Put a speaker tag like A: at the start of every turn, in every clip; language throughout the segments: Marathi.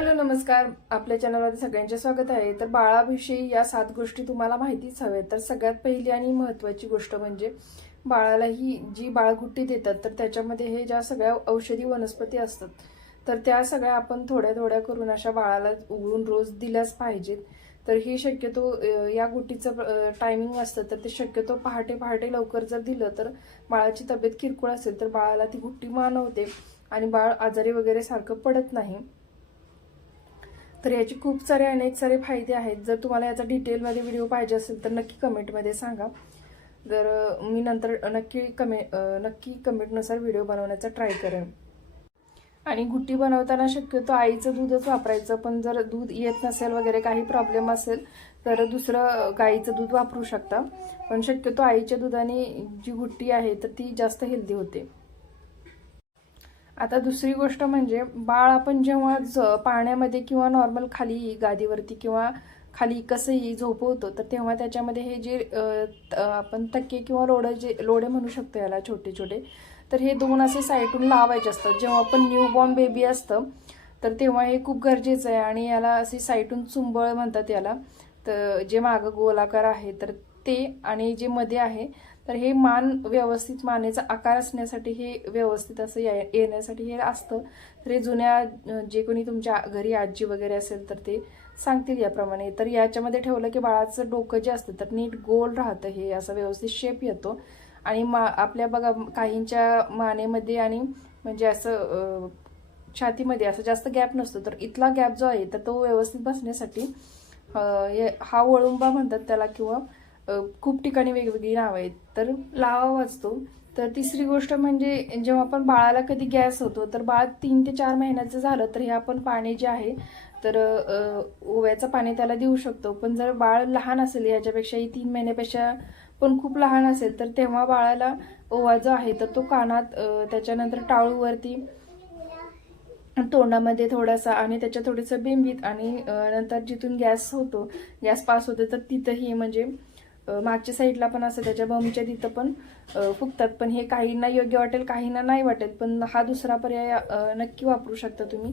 A: हॅलो नमस्कार. आपल्या चॅनलमध्ये सगळ्यांचे स्वागत आहे. तर बाळाविषयी या सात गोष्टी तुम्हाला माहितीच हव्यात. तर सगळ्यात पहिली आणि महत्त्वाची गोष्ट म्हणजे बाळाला ही जी बाळगुट्टी देतात तर त्याच्यामध्ये हे ज्या सगळ्या औषधी वनस्पती असतात तर त्या सगळ्या आपण थोड्या थोड्या करून अशा बाळाला उघडून रोज दिल्याच पाहिजेत. तर ही शक्यतो या गुटीचं टायमिंग असतं तर ते शक्यतो पहाटे पहाटे लवकर जर दिलं तर बाळाची तब्येत किरकोळ असेल तर बाळाला ती गुट्टी मानवते आणि बाळ आजारी वगैरे सारखं पडत नाही. तर याचे खूप सारे अनेक सारे फायदे आहेत. जर तुम्हाला याचा डिटेलमध्ये व्हिडिओ पाहिजे असेल तर नक्की कमेंटमध्ये सांगा. तर मी नंतर नक्की कमे नक्की कमेंटनुसार व्हिडिओ बनवण्याचा ट्राय करेन. आणि गुट्टी बनवताना शक्यतो आईचं दूधच वापरायचं. पण जर दूध येत नसेल वगैरे काही प्रॉब्लेम असेल तर दुसरं गाईचं दूध वापरू शकता. पण शक्यतो आईच्या दुधाने जी गुट्टी आहे तर ती जास्त हेल्दी होते. आता दुसरी गोष्ट म्हणजे बाळ आपण जेव्हा ज पाण्यामध्ये किंवा नॉर्मल खाली गादीवरती किंवा खाली कसंही झोपवतो तर तेव्हा त्याच्यामध्ये हे जे आपण तक्के किंवा लोडं जे लोडे म्हणू शकतो याला छोटे छोटे तर हे दोन असे साईडून लावायचे असतात. जेव्हा आपण न्यूबॉर्न बेबी असतं तर तेव्हा हे खूप गरजेचं आहे आणि याला असे साईटून चुंबळ म्हणतात याला. तर जे मागं गोलाकार आहे तर ते आणि जे मध्ये आहे तर हे मान व्यवस्थित मानेचा आकार असण्यासाठी हे व्यवस्थित असं येण्यासाठी हे असतं. तर हे जुन्या जे कोणी तुमच्या घरी आजी वगैरे असेल तर ते सांगतील याप्रमाणे. तर याच्यामध्ये ठेवलं की बाळाचं डोकं जे असतं तर नीट गोल राहतं हे असं व्यवस्थित शेप येतो. आणि मा आपल्या बघा काहींच्या मानेमध्ये आणि म्हणजे असं छातीमध्ये असं जास्त गॅप नसतो. तर इथला गॅप जो आहे तर तो व्यवस्थित बसण्यासाठी हा वळुंबा म्हणतात त्याला किंवा खूप ठिकाणी वेगवेगळी नावं आहेत. तर लावा वाचतो. तर तिसरी गोष्ट म्हणजे जेव्हा आपण बाळाला कधी गॅस होतो तर बाळ तीन ते चार महिन्याचं झालं तर हे आपण पाणी जे आहे तर ओव्याचं पाणी त्याला देऊ शकतो. पण जर बाळ लहान असेल याच्यापेक्षाही तीन महिन्यापेक्षा पण खूप लहान असेल तर तेव्हा बाळाला ओवा जो आहे तर तो कानात त्याच्यानंतर टाळूवरती तोंडामध्ये थोडासा आणि त्याच्या थोडंसं बिंबीत आणि नंतर जिथून गॅस होतो गॅस पास होतो तर तिथंही म्हणजे मागच्या साईडला पण असं त्याच्या बमच्या तिथं पण फुगतात. पण हे काहींना योग्य वाटेल काहींना नाही वाटेल. पण हा दुसरा पर्याय नक्की वापरू शकता तुम्ही.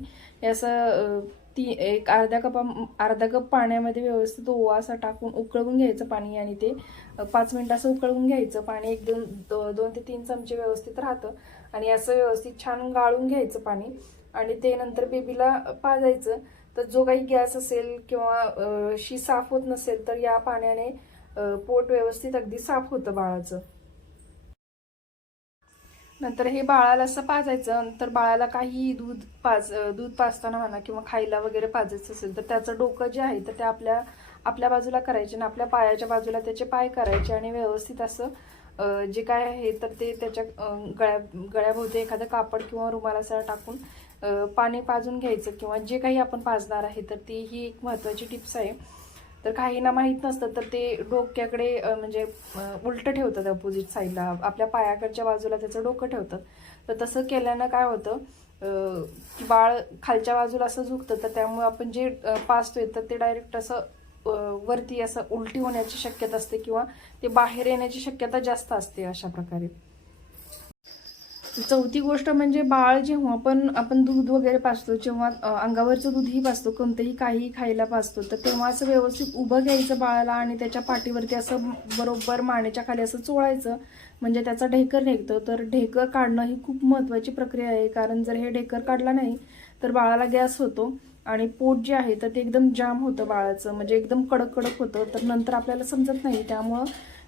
A: असं ती एक अर्ध्या कपा अर्धा कप पाण्यामध्ये व्यवस्थित ओवा असा टाकून उकळवून घ्यायचं पाणी आणि ते पाच मिनटं असं उकळवून घ्यायचं. पाणी एक दोन दो- दोन ते तीन चमचे व्यवस्थित राहतं. आणि असं व्यवस्थित छान गाळून घ्यायचं पाणी. आणि ते नंतर बेबीला पाजायचं. तर जो काही गॅस असेल किंवा शी साफ होत नसेल तर या पाण्याने पोट व्यवस्थित अगदी साफ होतं बाळाचं. नंतर हे बाळाला असं पाजायचं नंतर बाळाला काही दूध पाज दूध पाजताना म्हणा किंवा खायला वगैरे पाजायचं असेल तर त्याचं डोकं जे आहे तर ते आपल्या आपल्या बाजूला करायचे आणि आपल्या पायाच्या बाजूला त्याचे पाय करायचे आणि व्यवस्थित असं जे काय आहे तर ते त्याच्या गळ्या गळ्याभोवती एखादं कापड किंवा रुमाल असा टाकून पाणी पाजून घ्यायचं किंवा जे काही आपण पाजणार आहे तर ती ही एक महत्त्वाची टिप्स आहे. तर काहींना माहीत नसतं तर ते डोक्याकडे म्हणजे उलटं ठेवतात अपोजिट साईडला आपल्या पायाकडच्या बाजूला त्याचं डोकं ठेवतात. तर तसं केल्यानं काय होतं की बाळ खालच्या बाजूला असं झुकतं तर त्यामुळे आपण जे पाचतोय तर ते डायरेक्ट असं वरती असं उलटी होण्याची शक्यता असते किंवा ते बाहेर येण्याची शक्यता जास्त असते अशा प्रकारे. चौथी गोष्ट म्हणजे बाळ जेव्हा पण आपण दूध वगैरे पाचतो जेव्हा अंगावरचं दूधही पाचतो कोणतंही काही खायला पाचतो तर तेव्हा असं व्यवस्थित उभं घ्यायचं बाळाला आणि त्याच्या पाठीवरती असं बरोबर मानेच्या खाली असं चोळायचं. म्हणजे त्याचा ढेकर निघतो. तर ढेकर काढणं ही खूप महत्त्वाची प्रक्रिया आहे. कारण जर हे ढेकर काढला नाही तर बाळाला गॅस होतो. आणि पोट जे आहे तर ते एकदम जाम होतं बाळाचं. म्हणजे एकदम कडक कडक होतं. तर नंतर आपल्याला समजत नाही. त्यामुळं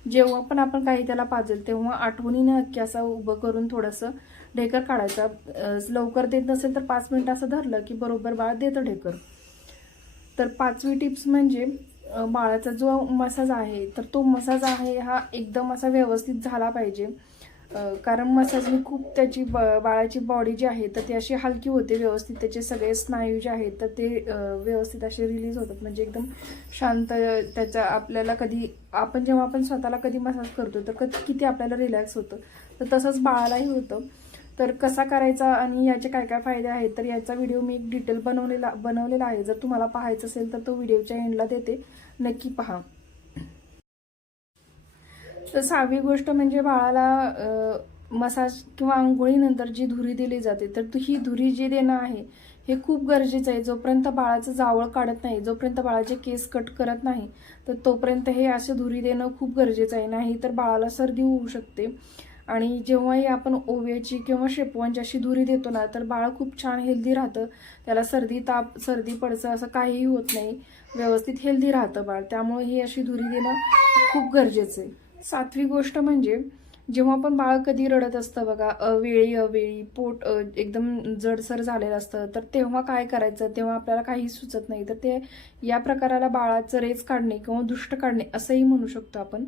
A: जेव्हा पण आपण काही त्याला पाजेल तेव्हा आठवणीनं नक्की असं उभं करून थोडंसं ढेकर काढायचा. लवकर देत नसेल तर पाच मिनिटं असं धरलं की बरोबर बाळ देतं ढेकर. तर पाचवी टिप्स म्हणजे बाळाचा जो मसाज आहे तर तो मसाज आहे हा एकदम असा व्यवस्थित झाला पाहिजे. कारण मसाजने खूप त्याची ब बाळाची बॉडी जी आहे तर ती अशी हलकी होते व्यवस्थित. त्याचे सगळे स्नायू जे आहेत तर ते व्यवस्थित असे रिलीज होतात. म्हणजे एकदम शांत त्याचा आपल्याला कधी आपण जेव्हा आपण स्वतःला कधी मसाज करतो तर किती आपल्याला रिलॅक्स होतं. तर तसंच बाळालाही होतं. तर कसा करायचा आणि याचे काय काय फायदे आहेत तर याचा व्हिडिओ मी एक डिटेल बनवलेला बनवलेला आहे. जर तुम्हाला पाहायचं असेल तर तो व्हिडिओच्या एंडला देते. नक्की पहा. तर सहावी गोष्ट म्हणजे बाळाला मसाज किंवा आंघोळीनंतर जी धुरी दिली जाते तर ही धुरी जी देणं आहे हे खूप गरजेचं आहे. जोपर्यंत बाळाचं जावळ काढत नाही जोपर्यंत बाळाचे केस कट करत नाही तर तोपर्यंत हे असे धुरी देणं खूप गरजेचं आहे. नाही तर बाळाला सर्दी होऊ शकते. आणि जेव्हाही आपण ओव्याची किंवा शेपवांची अशी धुरी देतो ना तर बाळ खूप छान हेल्दी राहतं. त्याला सर्दी ताप सर्दी पडचं असं काहीही होत नाही. व्यवस्थित हेल्दी राहतं बाळ. त्यामुळे ही अशी धुरी देणं खूप गरजेचं आहे. सातवी गोष्ट म्हणजे जेव्हा आपण बाळ कधी रडत असतं बघा अवेळी अवेळी पोट एकदम जडसर झालेलं असतं तर तेव्हा काय करायचं? तेव्हा आपल्याला काही सुचत नाही. तर ते या प्रकाराला बाळाचं रेच काढणे किंवा दुष्ट काढणे असंही म्हणू शकतो आपण.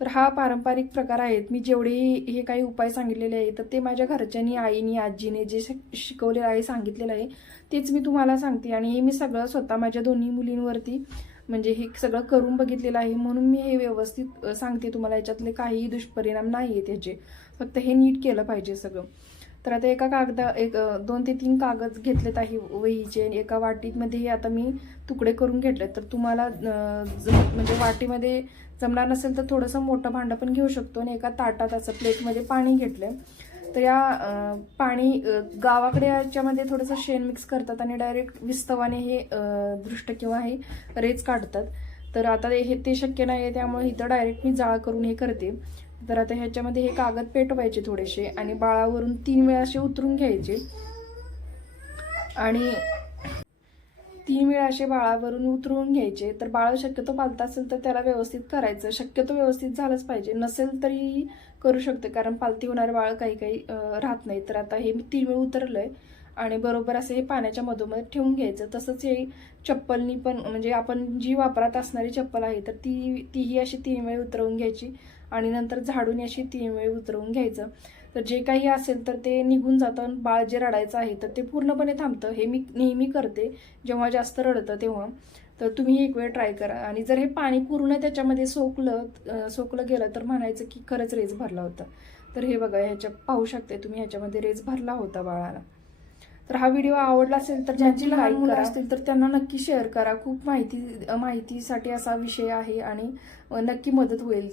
A: तर हा पारंपरिक प्रकार आहेत. मी जेवढेही हे काही उपाय सांगितलेले आहे तर ते माझ्या घरच्यांनी आईनी आजीने जे शिकवलेलं आहे सांगितलेलं आहे तेच मी तुम्हाला सांगते. आणि हे मी सगळं स्वतः माझ्या दोन्ही मुलींवरती म्हणजे हे सगळं करून बघितलेलं आहे म्हणून मी हे व्यवस्थित सांगते तुम्हाला. याच्यातले काहीही दुष्परिणाम नाही आहेत त्याचे. फक्त हे नीट केलं पाहिजे सगळं. तर आता एका कागदा एक दोन ते तीन कागद घेतलेत आहे वहीचे आणि एका वाटीमध्ये हे आता मी तुकडे करून घेतले तर तुम्हाला म्हणजे वाटीमध्ये जमणार नसेल तर थोडंसं मोठं भांडं पण घेऊ शकतो आणि एका ताटात असं प्लेटमध्ये पाणी घेतलंय. तर या पाणी गावाकडे याच्यामध्ये थोडंसं शेण मिक्स करतात आणि डायरेक्ट विस्तवाने हे दृष्ट किंवा हे रेच काढतात. तर आता हे ते शक्य नाही आहे त्यामुळे इथं डायरेक्ट मी जाळ करून हे करते. तर आता ह्याच्यामध्ये हे कागद पेटवायचे थोडेसे आणि बाळावरून तीन वेळा असे उतरून घ्यायचे. आणि तीन वेळा असे बाळावरून उतरवून घ्यायचे. तर बाळ शक्यतो पालता असेल तर त्याला व्यवस्थित करायचं. शक्यतो व्यवस्थित झालंच पाहिजे. नसेल तरी करू शकते कारण पालती होणारे बाळ काही काही राहत नाही. तर आता हे मी तीन वेळ उतरलंय. आणि बरोबर असं हे पाण्याच्या मधोमध ठेवून घ्यायचं. तसंच हे चप्पलनी पण म्हणजे आपण जी वापरात असणारी चप्पल आहे तर ती तीही अशी तीन वेळ उतरवून घ्यायची. आणि नंतर झाडून अशी तीन वेळ उतरवून घ्यायचं. तर जे काही असेल तर ते निघून जातं बाळ जे रडायचं आहे तर ते पूर्णपणे थांबतं. हे मी नेहमी करते. जेव्हा जास्त रडतं तेव्हा. तर तुम्ही एक वेळ ट्राय करा. आणि जर हे पाणी पूर्ण त्याच्यामध्ये सोकलं सोकलं गेलं तर म्हणायचं की खरंच रेस भरला होता. तर हे बघा ह्याच्या पाहू शकते तुम्ही ह्याच्यामध्ये रेस भरला होता बाळाला. तर हा व्हिडिओ आवडला असेल तर ज्यांची लहान मुलं असतील तर त्यांना नक्की शेअर करा. खूप माहिती माहितीसाठी असा विषय आहे आणि नक्की मदत होईल.